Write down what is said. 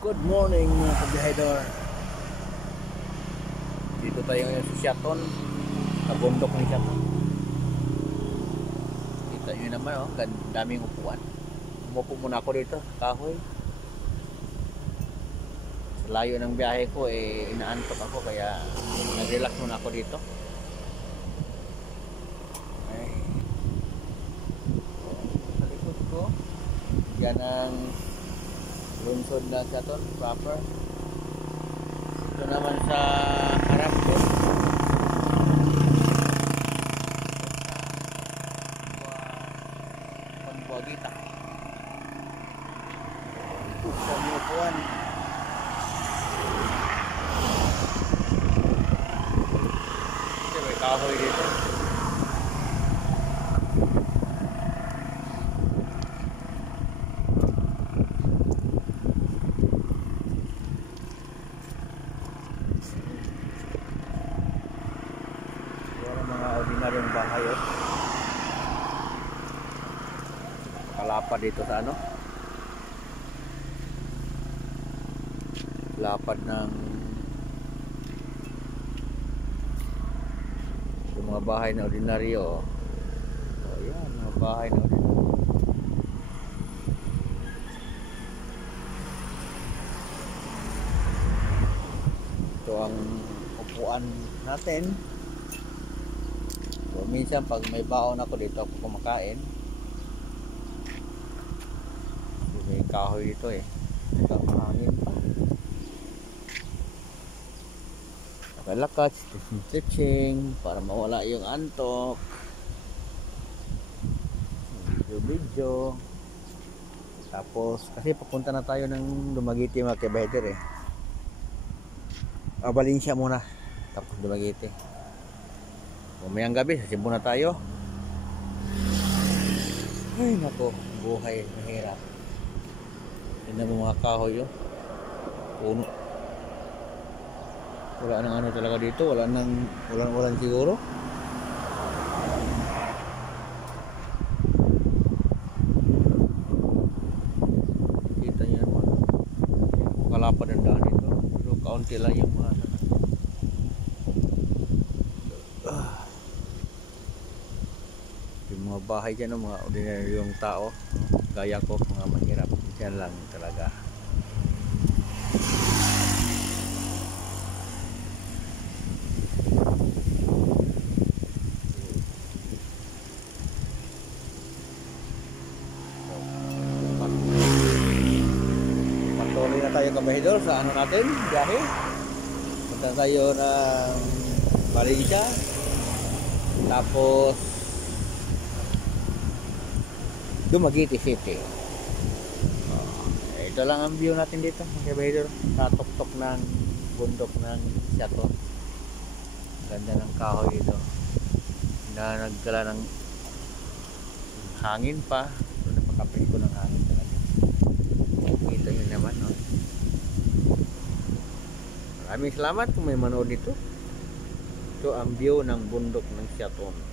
Good morning mga kabihedor. Dito tayo ngayon sa Siaton, sa bundok ng Siaton. Kita nyo naman oh, daming upuan. Umupo muna ako dito, kahoy. Sa layo ng biyahe ko inaantok ako kaya nag-relax muna ako dito. Ay. Sa likod ko, yan ang lungsod na Siaton proper. Ito naman sa harap ko Pambuagita sa Mupuan. Kasi may kahoy dito. Ordinaryong bahay kalapad dito sa ano, lapad ng yung mga bahay na ordinaryo. Yan mga bahay na ordinaryo. Ito ang upuan natin. So, minsan pag may baon ako dito ako kumakain. So, may kahoy dito nakakahangin pa. Nakalakad, stretching para mawala yung antok. Video. Tapos kasi papunta na tayo ng Dumaguete mga kabihedor Valencia muna tapos Dumaguete. Mamayang gabi, sa Cebu na tayo. Ay nako, buhay mahirap. Tingnan mo mga kahoy puno. Wala nang ano talaga dito, wala nang ulan siguro. Kita niyo naman. Kalapad ang daan dito. Pero kaunti lang yung mga yung mga bahay dyan, mga ordinaryong tao gaya ko, mga mahirap dyan lang talaga. Patuloy na tayo kabahidor sa ano natin, biyahe. Punta tayo ng Valencia, tapos Dumaguete City. Ito lang ang view natin dito mga kabahidor, sa tuktok ng bundok ng Siaton. Ganda ng kahoy dito na nagdala ng hangin pa. So, napakapit ko ng hangin talaga. Kita nyo naman Maraming salamat kung may manood dito. Ito ang view ng bundok ng Siaton.